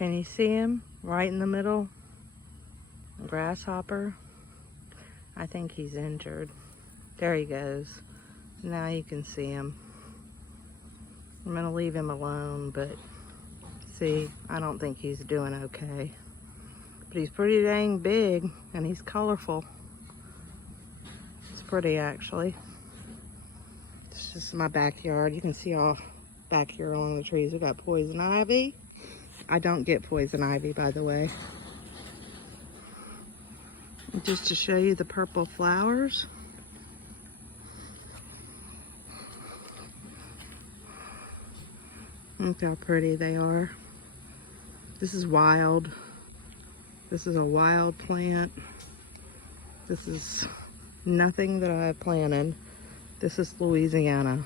Can you see him right in the middle? Grasshopper. I think he's injured. There he goes. Now you can see him. I'm gonna leave him alone, but see, I don't think he's doing okay. But he's pretty dang big and he's colorful. It's pretty actually. It's just my backyard. You can see all back here along the trees. We got poison ivy. I don't get poison ivy, by the way. Just to show you the purple flowers. Look how pretty they are. This is wild. This is a wild plant. This is nothing that I planted. This is Louisiana.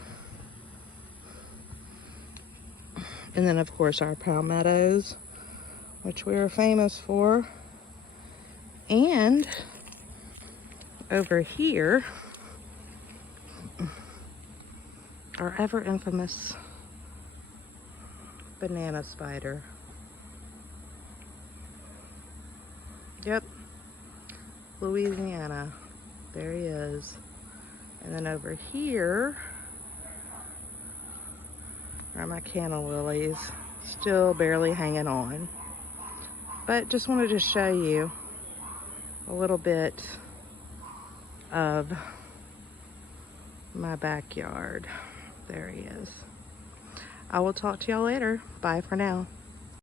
And then of course our palmettos, which we are famous for. And over here, our ever infamous banana spider. Yep, Louisiana. There he is. And then over here are my canna lilies, still barely hanging on. But just wanted to show you a little bit of my backyard. There he is. I will talk to y'all later. Bye for now.